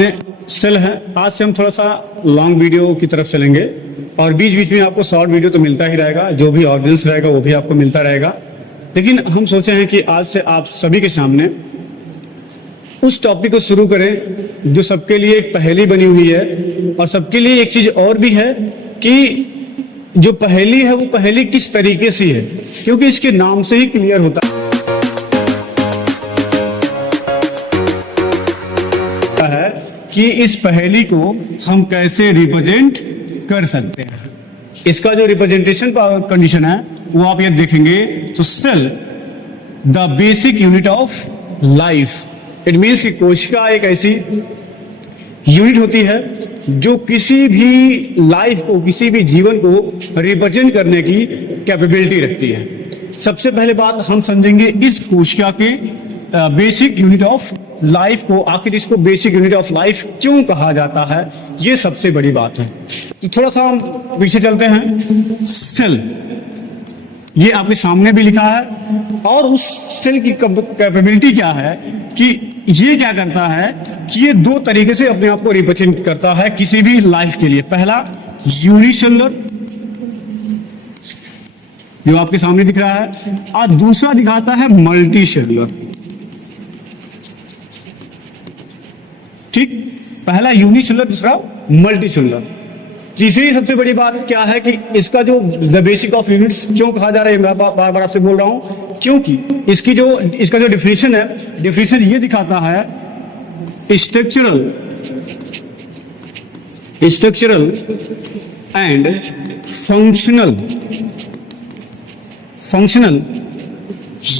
Cell है। आज से हम थोड़ा सा लॉन्ग वीडियो की तरफ चलेंगे और बीच बीच में आपको शॉर्ट वीडियो तो मिलता ही रहेगा, जो भी ऑडियंस रहेगा वो भी आपको मिलता रहेगा। लेकिन हम सोचे हैं कि आज से आप सभी के सामने उस टॉपिक को शुरू करें जो सबके लिए एक पहेली बनी हुई है। और सबके लिए एक चीज और भी है कि जो पहेली है वो पहेली किस तरीके से है, क्योंकि इसके नाम से ही क्लियर होता है कि इस पहेली को हम कैसे रिप्रेजेंट कर सकते हैं। इसका जो रिप्रेजेंटेशन कंडीशन है वो आप ये देखेंगे तो cell the basic unit of life. It means कि कोशिका एक ऐसी यूनिट होती है जो किसी भी लाइफ को, किसी भी जीवन को रिप्रेजेंट करने की कैपेबिलिटी रखती है। सबसे पहले बात हम समझेंगे इस कोशिका के बेसिक यूनिट ऑफ लाइफ को। आखिर इसको बेसिक यूनिट ऑफ लाइफ क्यों कहा जाता है, ये सबसे बड़ी बात है। तो थोड़ा सा हम पीछे चलते हैं। सेल ये आपके सामने भी लिखा है और उस सेल की कैपेबिलिटी क्या है कि ये क्या करता है कि ये दो तरीके से अपने आप को रिप्रेजेंट करता है किसी भी लाइफ के लिए। पहला यूनिसेलुलर जो आपके सामने दिख रहा है, और दूसरा दिखाता है मल्टी सेलुलर। ठीक, पहला यूनिसेलुलर, दूसरा मल्टी सेलुलर। तीसरी सबसे बड़ी बात क्या है कि इसका जो द बेसिक ऑफ यूनिट्स क्यों कहा जा रहा है, मैं बार बार आपसे बोल रहा हूं, क्योंकि इसका जो डिफिनेशन है, डिफिनेशन ये दिखाता है structural and functional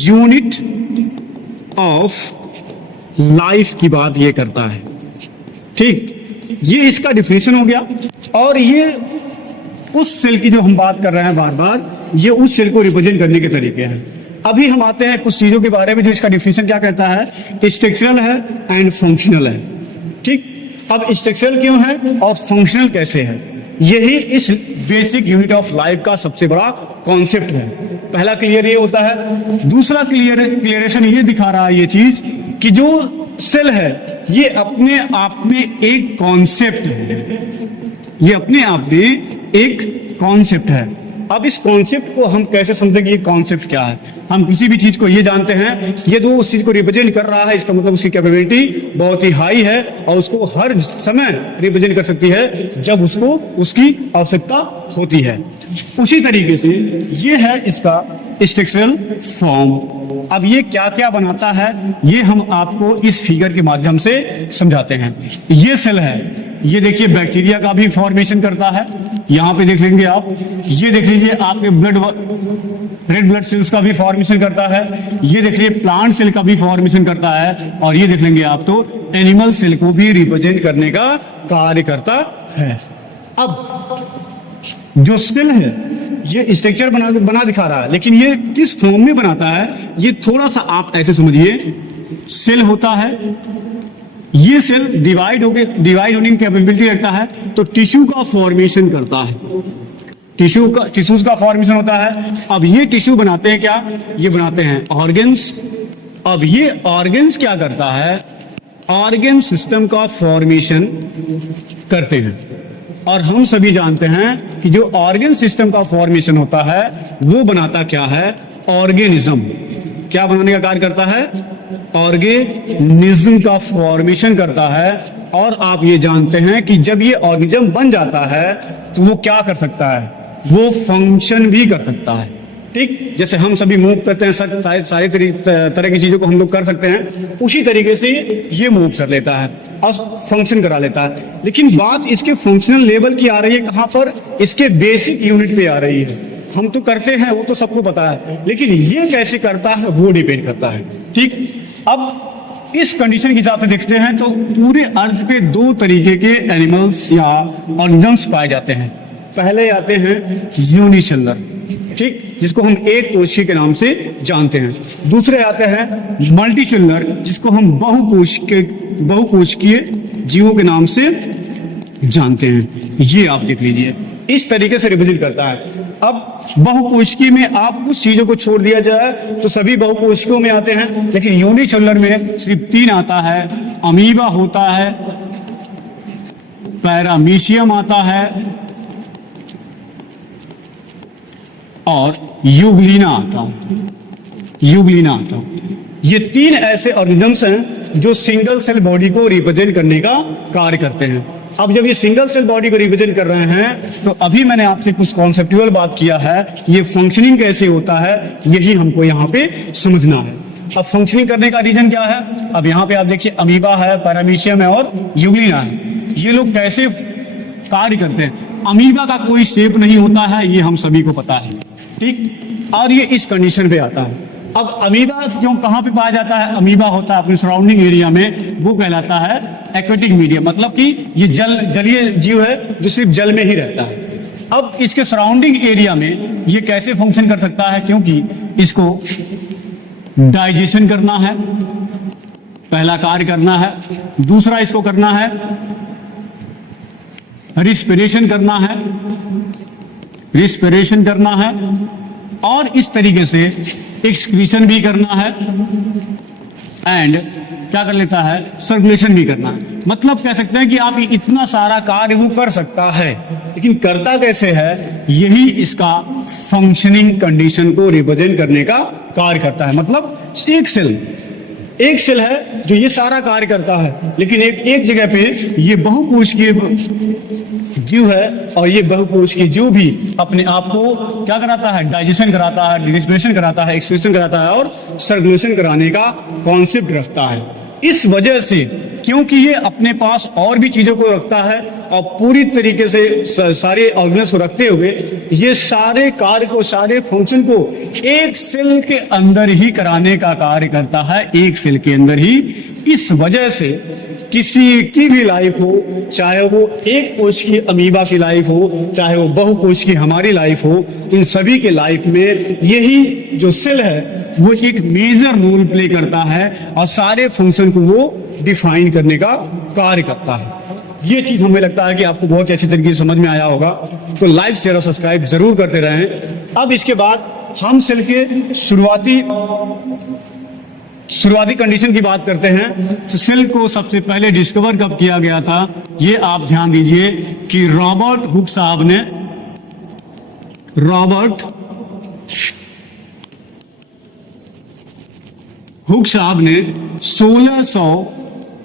unit of life की बात ये करता है। ठीक, ये इसका डिफिनेशन हो गया। और ये उस सेल की जो हम बात कर रहे हैं बार बार, ये उस सेल को रिप्रेजेंट करने के तरीके हैं। अभी हम आते हैं कुछ चीजों के बारे में जो इसका डिफिनेशन क्या कहता है। स्ट्रक्चरल है एंड फंक्शनल है। ठीक, अब स्ट्रक्चरल क्यों है और फंक्शनल कैसे है, यही इस बेसिक यूनिट ऑफ लाइफ का सबसे बड़ा कॉन्सेप्ट है। पहला क्लियर ये होता है। दूसरा क्लियरेशन ये दिखा रहा है ये चीज कि जो सेल है ये अपने आप में एक कॉन्सेप्ट है, ये अपने आप में एक कॉन्सेप्ट है। अब इस कॉन्सेप्ट को हम कैसे समझेंगे, ये कॉन्सेप्ट क्या है। हम किसी भी चीज को ये जानते हैं ये जो उस चीज को रिप्रेजेंट कर रहा है, इसका मतलब उसकी कैपेबिलिटी बहुत ही हाई है और उसको हर समय रिप्रेजेंट कर सकती है जब उसको उसकी आवश्यकता होती है। उसी तरीके से ये है इसका स्ट्रक्चरल फॉर्म। अब ये क्या क्या बनाता है ये हम आपको इस फिगर के माध्यम से समझाते हैं। ये सेल है, ये देखिए बैक्टीरिया का भी फॉर्मेशन करता है, यहां पे देख लेंगे आप। ये देख लीजिए आपके रेड ब्लड सेल्स का भी फॉर्मेशन करता है। ये देख लीजिए प्लांट सेल का भी फॉर्मेशन करता है। और ये देख लेंगे आप तो एनिमल सेल को भी रिप्रेजेंट करने का कार्य करता है। अब जो सेल है ये स्ट्रक्चर बना दिखा रहा है, लेकिन ये किस फॉर्म में बनाता है ये थोड़ा सा आप ऐसे समझिए। सेल होता है, ये सेल डिवाइड होने की कैपेबिलिटी रखता है, तो टिश्यू का फॉर्मेशन करता है, टिश्यूज का फॉर्मेशन होता है। अब ये टिश्यू बनाते हैं क्या, ये बनाते हैं ऑर्गन्स। अब ये ऑर्गन्स क्या करता है, ऑर्गन सिस्टम का फॉर्मेशन करते हैं। और हम सभी जानते हैं कि जो ऑर्गन सिस्टम का फॉर्मेशन होता है वो बनाता क्या है, ऑर्गेनिज्म। क्या बनाने का कार्य करता है, ऑर्गेनिज्म का फॉर्मेशन करता है। और आप ये जानते हैं कि जब ये ऑर्गेनिज्म बन जाता है तो वो क्या कर सकता है, वो फंक्शन भी कर सकता है। ठीक, जैसे हम सभी मूव करते हैं, सारी तरह की चीजों को हम लोग कर सकते हैं, उसी तरीके से ये मूव कर लेता है और फंक्शन करा लेता है। लेकिन बात इसके फंक्शनल लेवल की आ रही है कहां पर, इसके बेसिक यूनिट पे आ रही है। हम तो करते हैं वो तो सबको पता है, लेकिन ये कैसे करता है वो डिपेंड करता है। ठीक, अब इस कंडीशन के हिसाब से देखते हैं तो पूरे अर्थ पे दो तरीके के एनिमल्स या ऑर्गेनिजम्स पाए जाते हैं। पहले आते हैं यूनिसेलुलर, ठीक, जिसको हम एक कोशिकीय के नाम से जानते हैं। दूसरे आते हैं मल्टीसेलुलर, जिसको हम बहुकोशिकीय जीवों के नाम से जानते हैं। ये आप देख लीजिए, इस तरीके से रिप्रेजेंट करता है। अब बहुकोशिकीय में आप कुछ चीजों को छोड़ दिया जाए तो सभी बहुकोशिकों में आते हैं, लेकिन यूनिसेलुलर में सिर्फ 3 आता है। अमीबा होता है, पैरामीशियम आता है और यूग्लिना आता है। यूग्लिना आता है। ये तीन ऐसे ऑर्गेनिजम्स हैं जो सिंगल सेल बॉडी को रिप्रेजेंट करने का कार्य करते हैं। अब जब ये सिंगल सेल बॉडी को रिप्रेजेंट कर रहे हैं तो अभी मैंने आपसे कुछ कॉन्सेप्चुअल बात किया है, ये फंक्शनिंग कैसे होता है यही हमको यहाँ पे समझना है। अब फंक्शनिंग करने का रीजन क्या है, अब यहाँ पे आप देखिए अमीबा है, पैरामीशियम है और यूग्लिना है। ये लोग कैसे कार्य करते हैं। अमीबा का कोई शेप नहीं होता है, ये हम सभी को पता है, ठीक। और ये इस कंडीशन पे आता है। अब अमीबा क्यों कहाँ पे पाया जाता है, अमीबा होता है अपने सराउंडिंग एरिया में, वो कहलाता है एक्वेटिक मीडियम, मतलब कि ये जलीय जीव है जो सिर्फ जल में ही रहता है। अब इसके सराउंडिंग एरिया में ये कैसे फंक्शन कर सकता है, क्योंकि इसको डाइजेशन करना है, पहला कार्य करना है, दूसरा इसको करना है रिस्पिरेशन करना है, रिस्पिरेशन करना है और इस तरीके से एक्सक्रीशन भी करना है एंड क्या कर लेता है, सर्कुलेशन भी करना है। मतलब कह सकते हैं कि आप इतना सारा कार्य वो कर सकता है, लेकिन करता कैसे है, यही इसका फंक्शनिंग कंडीशन को रिप्रेजेंट करने का कार्य करता है। मतलब एक सेल है जो ये सारा कार्य करता है, लेकिन एक जगह पे ये बहुकोशिकीय जीव है और ये बहुकोशिकीय जीव भी अपने आप को क्या कराता है, डाइजेशन कराता है, रिस्पिरेशन कराता है, एक्सक्रीशन कराता है और सर्कुलेशन कराने का कॉन्सेप्ट रखता है। इस वजह से क्योंकि ये अपने पास और भी चीजों को रखता है और पूरी तरीके से सारे ऑर्गेन्स को रखते हुए ये सारे कार्य को, सारे फंक्शन को एक सेल के अंदर ही कराने का कार्य करता है, एक सेल के अंदर ही। इस वजह से किसी की भी लाइफ हो, चाहे वो एक कोश की अमीबा की लाइफ हो, चाहे वो बहुकोश की हमारी लाइफ हो, इन सभी के लाइफ में यही जो सेल है वो एक मेजर रोल प्ले करता है और सारे फंक्शन को वो डिफाइन करने का कार्य करता है। ये चीज हमें लगता है कि आपको बहुत ही अच्छी तरीके से समझ में आया होगा, तो लाइक शेयर और सब्सक्राइब जरूर करते रहें। अब इसके बाद हम सेल के शुरुआती कंडीशन की बात करते हैं। तो सेल को सबसे पहले डिस्कवर कब किया गया था, ये आप ध्यान दीजिए कि रॉबर्ट हुक साहब ने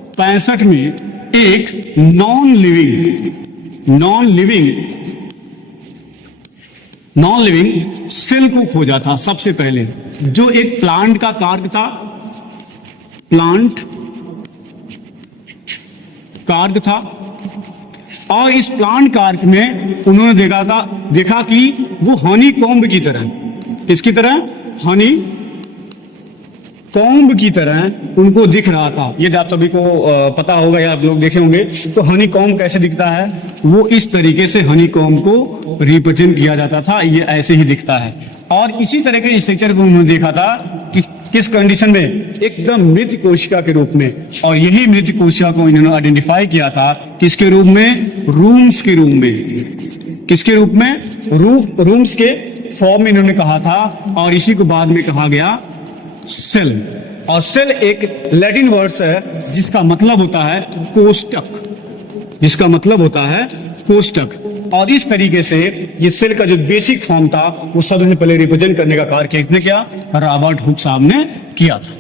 1665 में एक नॉन लिविंग सेल को खोजा था सबसे पहले, जो एक प्लांट का कार्य था। और इस प्लांट कार्य में उन्होंने देखा कि वो हनी कॉम्ब की तरह, किसकी तरह, हनी कॉम्ब की तरह उनको दिख रहा था। ये आप सभी को पता होगा या आप लोग देखे होंगे। तो हनी कॉम्ब कैसे दिखता है, वो इस तरीके से हनी कॉम्ब को रिप्रेजेंट किया जाता था, ये ऐसे ही दिखता है। और इसी तरह के स्ट्रक्चर को उन्होंने देखा था कि किस कंडीशन में, एकदम मृत कोशिका के रूप में। और यही मृत कोशिका को इन्होंने आइडेंटिफाई किया था किसके रूप में, रूम्स के रूप में। किसके रूप में, रूम्स के फॉर्म में इन्होंने कहा था। और इसी को बाद में कहा गया सेल। और सेल एक लैटिन वर्ड्स है जिसका मतलब होता है कोष्टक, और इस तरीके से ये सेल का जो बेसिक फॉर्म था वो सबसे पहले रिप्रेजेंट करने का कार्य किसने किया, रॉबर्ट हुक साहब ने किया था।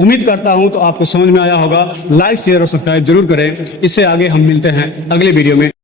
उम्मीद करता हूं तो आपको समझ में आया होगा। लाइक शेयर और सब्सक्राइब जरूर करें। इससे आगे हम मिलते हैं अगले वीडियो में।